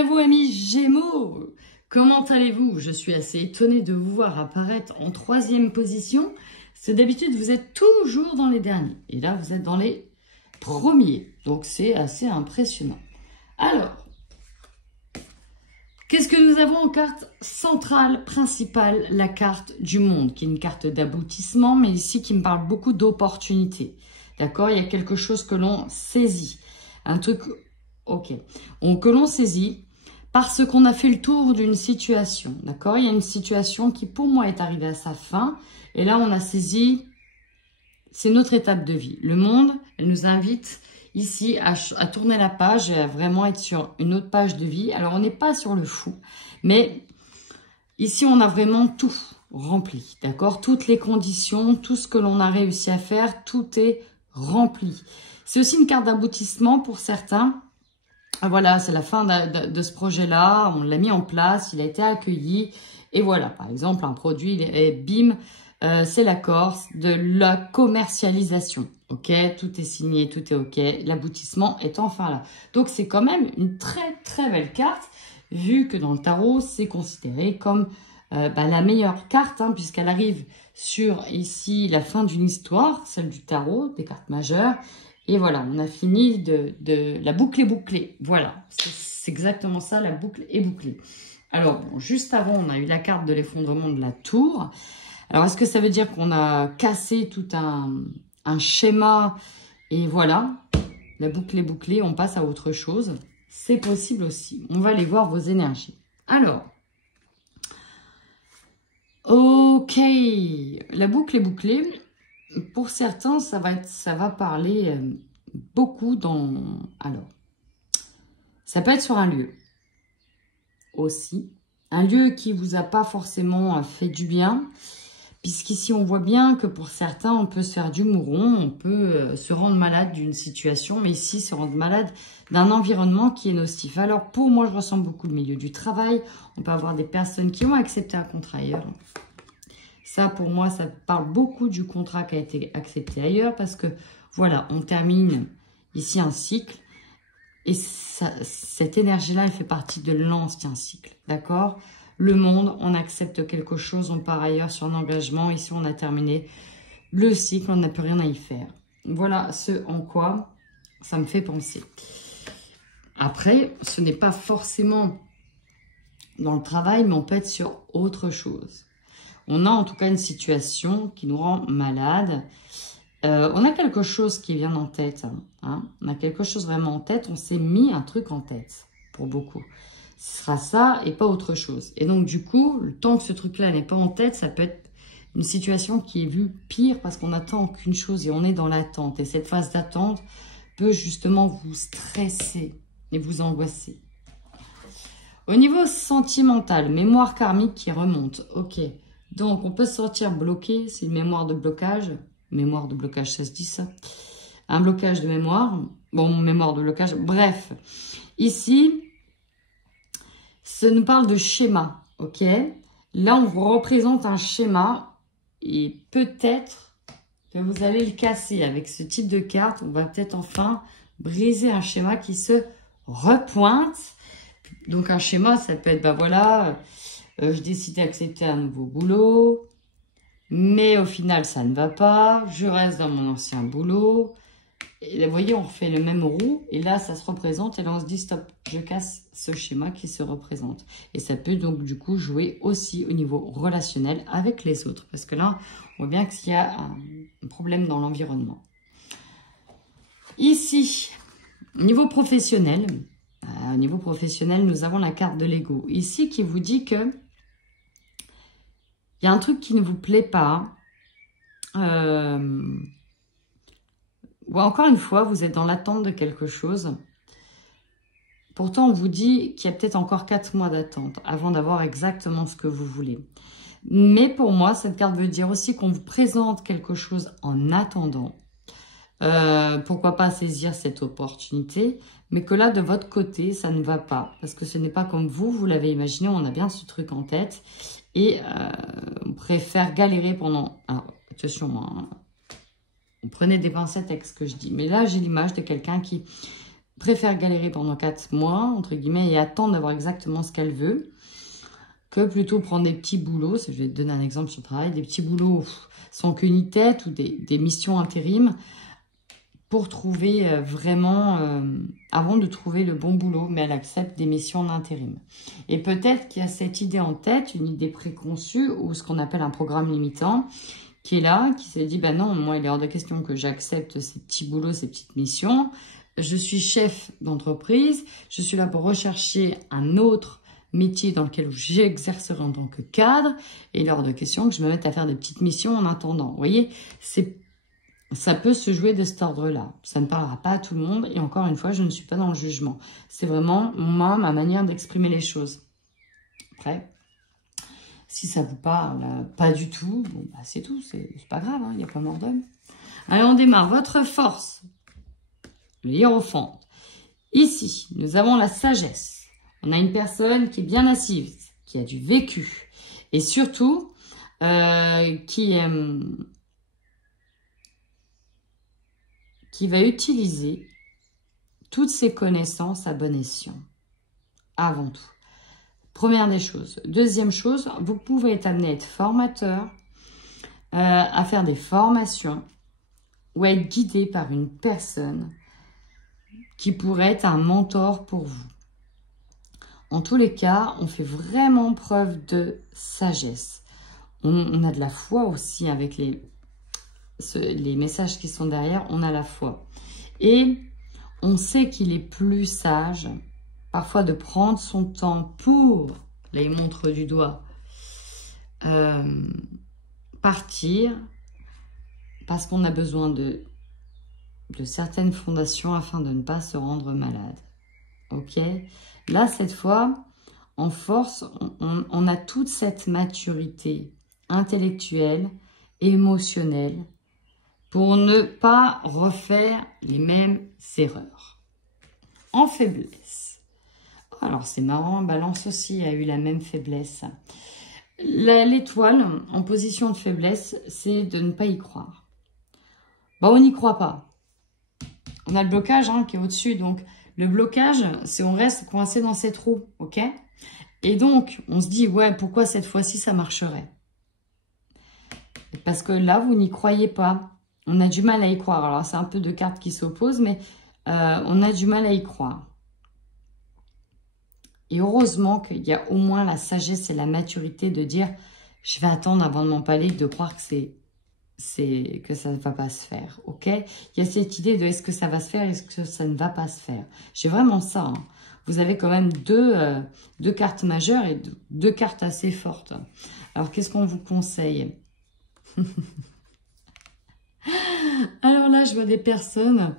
à vous amis Gémeaux, comment allez-vous? Je suis assez étonnée de vous voir apparaître en 3e position, parce que d'habitude vous êtes toujours dans les derniers, et là vous êtes dans les premiers, donc c'est assez impressionnant. Alors, qu'est-ce que nous avons en carte centrale, principale? La carte du monde, qui est une carte d'aboutissement, mais ici qui me parle beaucoup d'opportunités. D'accord? Il y a quelque chose que l'on saisit. Un truc, ok. Que l'on saisit parce qu'on a fait le tour d'une situation. D'accord? Il y a une situation qui, pour moi, est arrivée à sa fin. Et là, on a saisi, c'est notre étape de vie. Le monde, elle nous invite ici à tourner la page et à vraiment être sur une autre page de vie. Alors, on n'est pas sur le fou, mais ici, on a vraiment tout rempli. D'accord? Toutes les conditions, tout ce que l'on a réussi à faire, tout est rempli. C'est aussi une carte d'aboutissement pour certains. Voilà, c'est la fin de ce projet-là. On l'a mis en place, il a été accueilli. Et voilà, par exemple, un produit, et bim, c'est l'accord de la commercialisation. Ok, tout est signé, tout est ok. L'aboutissement est enfin là. Donc, c'est quand même une très, très belle carte, vu que dans le tarot, c'est considéré comme la meilleure carte, hein, puisqu'elle arrive sur, ici, la fin d'une histoire, celle du tarot, des cartes majeures. Et voilà, on a fini la boucle est bouclée. Voilà, c'est exactement ça, la boucle est bouclée. Alors, bon, juste avant, on a eu la carte de l'effondrement de la tour. Alors, est-ce que ça veut dire qu'on a cassé tout un schéma? Et voilà, la boucle est bouclée, on passe à autre chose. C'est possible aussi. On va aller voir vos énergies. Alors, ok, la boucle est bouclée. Pour certains, ça va parler beaucoup dans... Alors, ça peut être sur un lieu aussi. Un lieu qui vous a pas forcément fait du bien. Puisqu'ici, on voit bien que pour certains, on peut se faire du mouron. On peut se rendre malade d'une situation. Mais ici, se rendre malade d'un environnement qui est nocif. Alors, pour moi, je ressens beaucoup le milieu du travail. On peut avoir des personnes qui ont accepté un contrat ailleurs. Ça, pour moi, ça parle beaucoup du contrat qui a été accepté ailleurs parce que, voilà, on termine ici un cycle et cette énergie-là, elle fait partie de l'ancien cycle, d'accord? Le monde, on accepte quelque chose, on part ailleurs sur un engagement. Ici, on a terminé le cycle, on n'a plus rien à y faire. Voilà ce en quoi ça me fait penser. Après, ce n'est pas forcément dans le travail, mais on peut être sur autre chose. On a en tout cas une situation qui nous rend malade. On a quelque chose qui vient en tête. Hein. On a quelque chose vraiment en tête. On s'est mis un truc en tête pour beaucoup. Ce sera ça et pas autre chose. Et donc du coup, le temps que ce truc-là n'est pas en tête, ça peut être une situation qui est vue pire parce qu'on attend qu'une chose et on est dans l'attente. Et cette phase d'attente peut justement vous stresser et vous angoisser. Au niveau sentimental, mémoire karmique qui remonte. Ok. Donc, on peut se sentir bloqué, c'est une mémoire de blocage. Mémoire de blocage, ça se dit ça. Un blocage de mémoire. Bon, mémoire de blocage. Bref, ici, ça nous parle de schéma, ok? Là, on vous représente un schéma et peut-être que vous allez le casser. Avec ce type de carte, on va peut-être enfin briser un schéma qui se repointe. Donc, un schéma, ça peut être, voilà... je décide d'accepter un nouveau boulot, mais au final, ça ne va pas. Je reste dans mon ancien boulot. Et là, vous voyez, on refait le même roue. Et là, ça se représente. Et là, on se dit, stop, je casse ce schéma qui se représente. Et ça peut donc, du coup, jouer aussi au niveau relationnel avec les autres. Parce que là, on voit bien qu'il y a un problème dans l'environnement. Ici, au niveau professionnel, nous avons la carte de l'ego. Ici, qui vous dit que il y a un truc qui ne vous plaît pas. Ou encore une fois, vous êtes dans l'attente de quelque chose. Pourtant, on vous dit qu'il y a peut-être encore 4 mois d'attente avant d'avoir exactement ce que vous voulez. Mais pour moi, cette carte veut dire aussi qu'on vous présente quelque chose en attendant. Pourquoi pas saisir cette opportunité, mais que là, de votre côté, ça ne va pas. Parce que ce n'est pas comme vous l'avez imaginé, on a bien ce truc en tête. Et on préfère galérer pendant... Alors, attention, hein, on prenait des pincettes avec ce que je dis. Mais là, j'ai l'image de quelqu'un qui préfère galérer pendant 4 mois, entre guillemets, et attendre d'avoir exactement ce qu'elle veut, que plutôt prendre des petits boulots. Je vais te donner un exemple sur le travail, des petits boulots sans queue ni tête ou des missions intérim pour trouver vraiment, avant de trouver le bon boulot, mais elle accepte des missions en intérim. Et peut-être qu'il y a cette idée en tête, une idée préconçue ou ce qu'on appelle un programme limitant, qui est là, qui s'est dit, ben non, moi il est hors de question que j'accepte ces petits boulots, ces petites missions. Je suis chef d'entreprise, je suis là pour rechercher un autre métier dans lequel j'exercerai en tant que cadre, et il est hors de question que je me mette à faire des petites missions en attendant. Vous voyez, ça peut se jouer de cet ordre-là. Ça ne parlera pas à tout le monde, et encore une fois, je ne suis pas dans le jugement. C'est vraiment moi, ma manière d'exprimer les choses. Après, si ça vous parle pas du tout, bon, bah c'est tout, c'est pas grave, il n'y a pas mort d'homme. Allez, on démarre. Votre force, le hiérophante. Ici, nous avons la sagesse. On a une personne qui est bien assise, qui a du vécu, et surtout, qui va utiliser toutes ses connaissances à bon escient, avant tout. Première des choses. Deuxième chose, vous pouvez être amené à être formateur, à faire des formations, ou à être guidé par une personne qui pourrait être un mentor pour vous. En tous les cas, on fait vraiment preuve de sagesse. On a de la foi aussi avec les messages qui sont derrière, on a la foi. Et on sait qu'il est plus sage, parfois, de prendre son temps pour, là il montre du doigt, partir, parce qu'on a besoin de certaines fondations afin de ne pas se rendre malade. Ok ? Là, cette fois, en force, on a toute cette maturité intellectuelle, émotionnelle, pour ne pas refaire les mêmes erreurs. En faiblesse. Alors, c'est marrant, Balance aussi a eu la même faiblesse. L'étoile, en position de faiblesse, c'est de ne pas y croire. Bon, on n'y croit pas. On a le blocage qui est au-dessus, donc le blocage, c'est on reste coincé dans cette roue, ok? Et donc, on se dit, ouais, pourquoi cette fois-ci ça marcherait? Parce que là, vous n'y croyez pas. On a du mal à y croire. Alors, c'est un peu de cartes qui s'opposent, mais on a du mal à y croire. Et heureusement qu'il y a au moins la sagesse et la maturité de dire, je vais attendre avant de m'empaler, de croire que ça ne va pas se faire, ok? Il y a cette idée de est-ce que ça va se faire, est-ce que ça ne va pas se faire. J'ai vraiment ça. Vous avez quand même deux cartes majeures et deux cartes assez fortes. Alors, qu'est-ce qu'on vous conseille? Alors là, je vois des personnes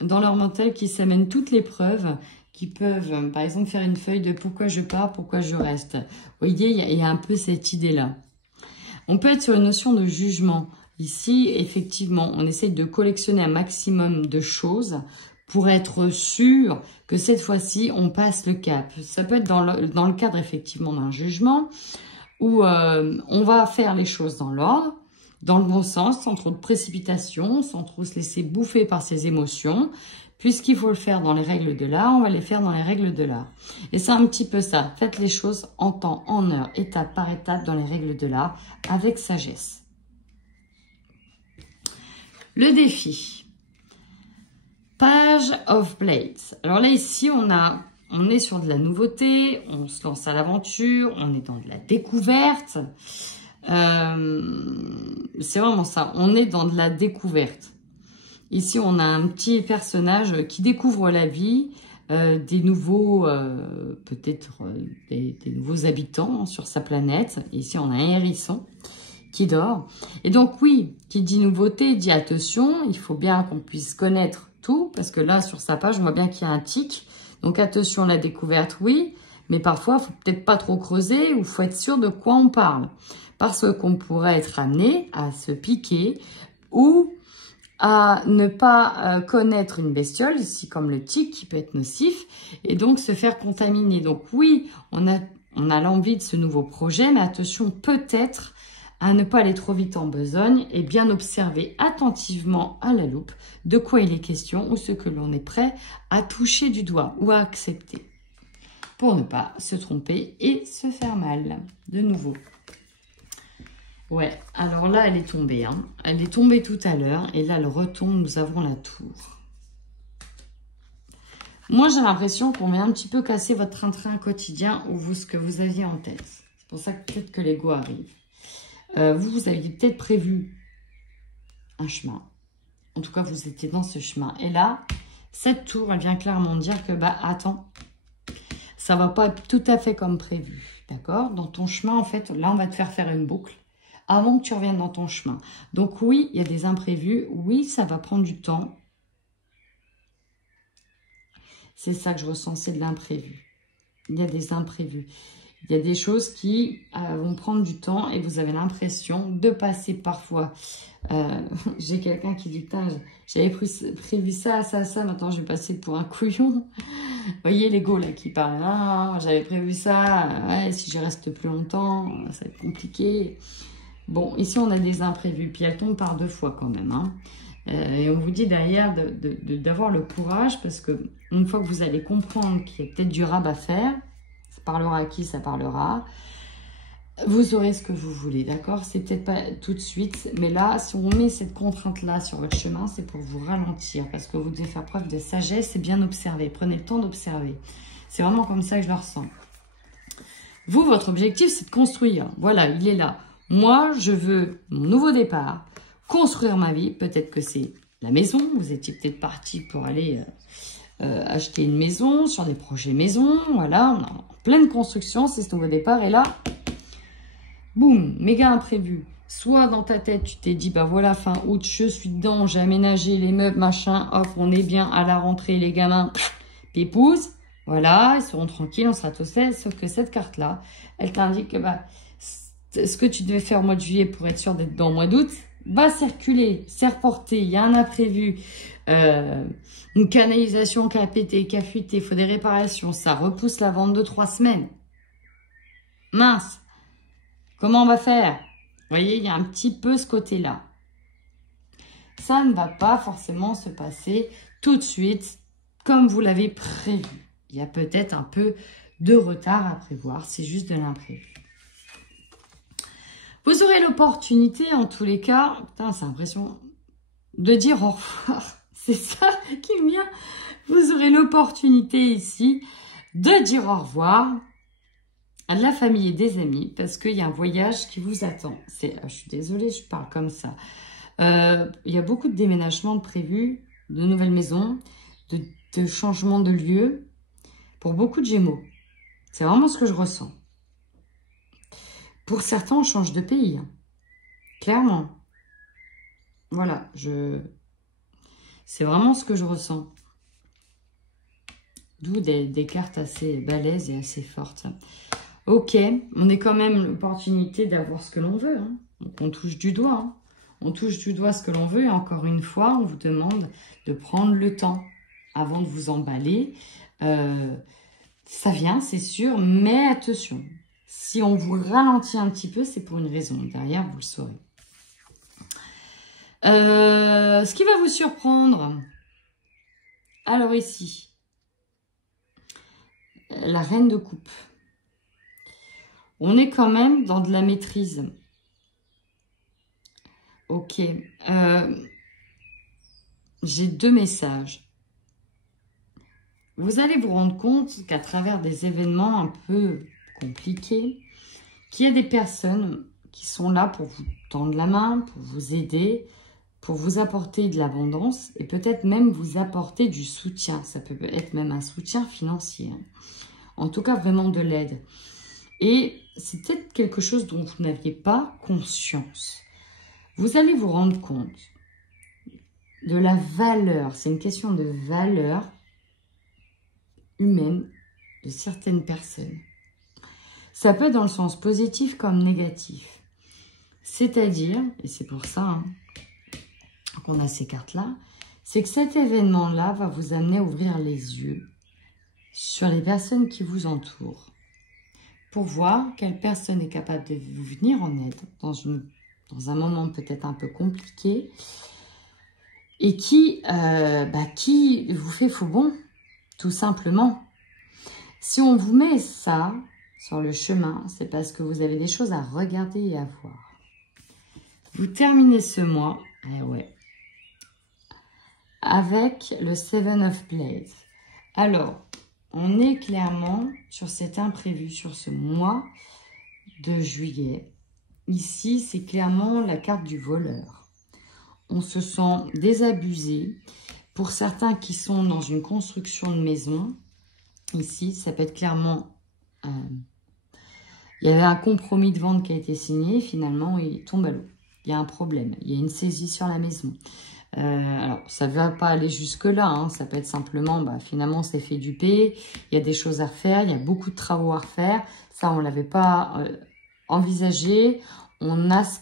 dans leur mental qui s'amènent toutes les preuves, qui peuvent, par exemple, faire une feuille de pourquoi je pars, pourquoi je reste. Vous voyez, il y a un peu cette idée-là. On peut être sur une notion de jugement. Ici, effectivement, on essaie de collectionner un maximum de choses pour être sûr que cette fois-ci, on passe le cap. Ça peut être dans le cadre, effectivement, d'un jugement où on va faire les choses dans l'ordre, dans le bon sens, sans trop de précipitation, sans trop se laisser bouffer par ses émotions. Puisqu'il faut le faire dans les règles de l'art, on va les faire dans les règles de l'art. Et c'est un petit peu ça. Faites les choses en temps, en heure, étape par étape dans les règles de l'art, avec sagesse. Le défi. Page of Blades. Alors là, ici, on est sur de la nouveauté, on se lance à l'aventure, on est dans de la découverte. C'est vraiment ça. On est dans de la découverte. Ici, on a un petit personnage qui découvre la vie, des nouveaux, peut-être des nouveaux habitants sur sa planète. Ici, on a un hérisson qui dort. Et donc, oui, qui dit nouveauté, dit attention. Il faut bien qu'on puisse connaître tout, parce que là, sur sa page, on voit bien qu'il y a un tic. Donc, attention, la découverte, oui. Mais parfois, il faut peut-être pas trop creuser ou il faut être sûr de quoi on parle. Parce qu'on pourrait être amené à se piquer ou à ne pas connaître une bestiole, ici comme le tic qui peut être nocif, et donc se faire contaminer. Donc oui, on a l'envie de ce nouveau projet, mais attention peut-être à ne pas aller trop vite en besogne et bien observer attentivement à la loupe de quoi il est question ou ce que l'on est prêt à toucher du doigt ou à accepter pour ne pas se tromper et se faire mal. De nouveau. Ouais, alors là, elle est tombée. Hein. Elle est tombée tout à l'heure et là, elle retombe. Nous avons la tour. Moi, j'ai l'impression qu'on vient un petit peu casser votre train-train quotidien ou ce que vous aviez en tête. C'est pour ça que peut-être que l'ego arrive. Vous aviez peut-être prévu un chemin. En tout cas, vous étiez dans ce chemin. Et là, cette tour, elle vient clairement dire que, bah, attends, ça va pas être tout à fait comme prévu. D'accord? Dans ton chemin, en fait, là, on va te faire une boucle avant que tu reviennes dans ton chemin. Donc, oui, il y a des imprévus. Oui, ça va prendre du temps. C'est ça que je ressens, c'est de l'imprévu. Il y a des imprévus. Il y a des choses qui vont prendre du temps et vous avez l'impression de passer parfois. J'ai quelqu'un qui dit, putain, j'avais prévu ça, maintenant je vais passer pour un couillon. Vous voyez l'ego là qui parle, ah, j'avais prévu ça, ouais, si je reste plus longtemps, ça va être compliqué. Bon, ici on a des imprévus, puis elle tombe par 2 fois quand même. Hein. Et on vous dit derrière d'avoir le courage parce que une fois que vous allez comprendre qu'il y a peut-être du rab à faire, ça parlera à qui ça parlera, vous aurez ce que vous voulez, d'accord? C'est peut-être pas tout de suite, mais là, si on met cette contrainte-là sur votre chemin, c'est pour vous ralentir parce que vous devez faire preuve de sagesse et bien observer. Prenez le temps d'observer. C'est vraiment comme ça que je le ressens. Vous, votre objectif, c'est de construire. Voilà, il est là. Moi, je veux mon nouveau départ, construire ma vie. Peut-être que c'est la maison. Vous étiez peut-être parti pour aller acheter une maison, sur des projets maison. Voilà, on est en pleine construction, c'est ce nouveau départ. Et là, boum, méga imprévu. Soit dans ta tête, tu t'es dit, bah voilà, fin août, je suis dedans, j'ai aménagé les meubles, machin, hop, on est bien à la rentrée, les gamins, pépouze. Voilà, ils seront tranquilles, on sera tous faits. Sauf que cette carte-là, elle t'indique que bah, ce que tu devais faire au mois de juillet pour être sûr d'être dans le mois d'août, va circuler, c'est reporté, il y a un imprévu, une canalisation qui a pété, qui a fuité, il faut des réparations, ça repousse la vente de 3 semaines. Mince, comment on va faire? Vous voyez, il y a un petit peu ce côté-là. Ça ne va pas forcément se passer tout de suite comme vous l'avez prévu. Il y a peut-être un peu de retard à prévoir, c'est juste de l'imprévu. Vous aurez l'opportunité, en tous les cas, putain, c'est l'impression de dire au revoir. C'est ça qui me vient. Vous aurez l'opportunité ici de dire au revoir à de la famille et des amis parce qu'il y a un voyage qui vous attend. Je suis désolée, je parle comme ça. Il y a beaucoup de déménagements prévus, de nouvelles maisons, de changements de lieu pour beaucoup de Gémeaux. C'est vraiment ce que je ressens. Pour certains, on change de pays. Hein. Clairement. Voilà, c'est vraiment ce que je ressens. D'où des cartes assez balèzes et assez fortes. Ok, on est quand même l'opportunité d'avoir ce que l'on veut. Hein. Donc on touche du doigt. Hein. On touche du doigt ce que l'on veut. Et encore une fois, on vous demande de prendre le temps avant de vous emballer. Ça vient, c'est sûr, mais attention. Si on vous ralentit un petit peu, c'est pour une raison. Derrière, vous le saurez. Ce qui va vous surprendre, alors ici, la reine de coupe. On est quand même dans de la maîtrise. Ok. J'ai 2 messages. Vous allez vous rendre compte qu'à travers des événements un peu compliqués, qu'il y a des personnes qui sont là pour vous tendre la main, pour vous aider, pour vous apporter de l'abondance et peut-être même vous apporter du soutien. Ça peut être même un soutien financier. En tout cas, vraiment de l'aide. Et c'est peut-être quelque chose dont vous n'aviez pas conscience. Vous allez vous rendre compte de la valeur. C'est une question de valeur humaine de certaines personnes. Ça peut être dans le sens positif comme négatif. C'est-à-dire, et c'est pour ça hein, qu'on a ces cartes-là, c'est que cet événement-là va vous amener à ouvrir les yeux sur les personnes qui vous entourent. pour voir quelle personne est capable de vous venir en aide dans un moment peut-être un peu compliqué et qui vous fait faux bond, tout simplement. Si on vous met ça sur le chemin, c'est parce que vous avez des choses à regarder et à voir. Vous terminez ce mois, avec le Seven of Blades. Alors, on est clairement sur cet imprévu, sur ce mois de juillet. Ici, c'est clairement la carte du voleur. On se sent désabusé. Pour certains qui sont dans une construction de maison, ici, ça peut être clairement... il y avait un compromis de vente qui a été signé, finalement, il tombe à l'eau. Il y a un problème, il y a une saisie sur la maison. Alors, ça ne va pas aller jusque-là, hein. Ça peut être simplement, finalement, c'est fait duper, il y a des choses à refaire, il y a beaucoup de travaux à refaire. Ça, on ne l'avait pas envisagé. On a ce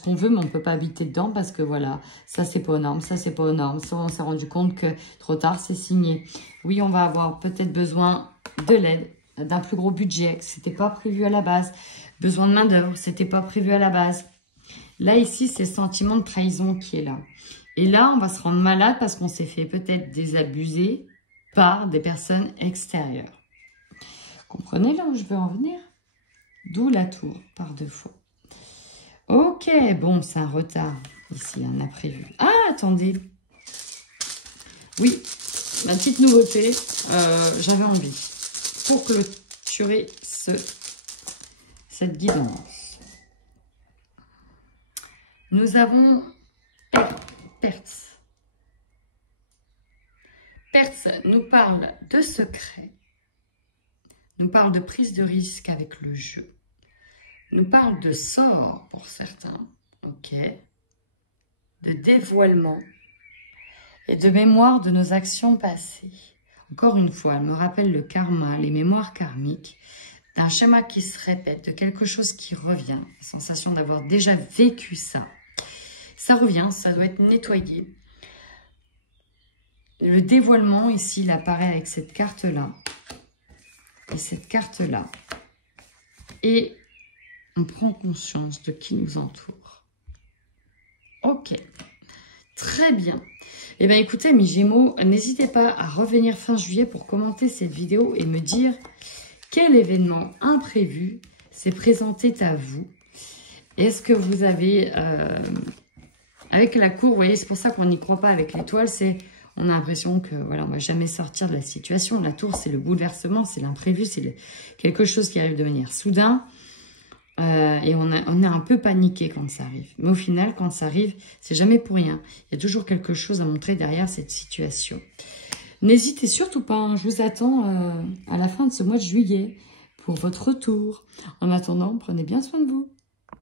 qu'on veut, mais on ne peut pas habiter dedans parce que voilà, ça, c'est pas aux normes, ça, c'est pas aux normes. Ça, on s'est rendu compte que trop tard, c'est signé. Oui, on va avoir peut-être besoin de l'aide, d'un plus gros budget, ce n'était pas prévu à la base. Besoin de main-d'œuvre, ce n'était pas prévu à la base. Là, ici, c'est le sentiment de trahison qui est là. Et là, on va se rendre malade parce qu'on s'est fait peut-être désabuser par des personnes extérieures. Comprenez là où je veux en venir? D'où la tour, par 2 fois. Ok, bon, c'est un retard ici, un imprévu. Ah, attendez. Oui, ma petite nouveauté, j'avais envie. Pour clôturer cette guidance. Nous avons Perse. Perse nous parle de secret, nous parle de prise de risque avec le jeu, nous parle de sort pour certains, ok, de dévoilement et de mémoire de nos actions passées. Encore une fois, elle me rappelle le karma, les mémoires karmiques, d'un schéma qui se répète, de quelque chose qui revient, la sensation d'avoir déjà vécu ça. Ça revient, ça doit être nettoyé. Le dévoilement, ici, il apparaît avec cette carte-là. Et cette carte-là. Et on prend conscience de qui nous entoure. Ok. Très bien. Eh bien, écoutez, mes Gémeaux, n'hésitez pas à revenir fin juillet pour commenter cette vidéo et me dire quel événement imprévu s'est présenté à vous. Est-ce que vous avez... avec la cour, vous voyez, c'est pour ça qu'on n'y croit pas avec l'étoile, c'est... On a l'impression que voilà, on ne va jamais sortir de la situation. La tour, c'est le bouleversement, c'est l'imprévu, c'est quelque chose qui arrive de manière soudaine. Et on est un peu paniqué quand ça arrive. Mais au final, quand ça arrive, c'est jamais pour rien. Il y a toujours quelque chose à montrer derrière cette situation. N'hésitez surtout pas, hein, je vous attends à la fin de ce mois de juillet pour votre retour. En attendant, prenez bien soin de vous.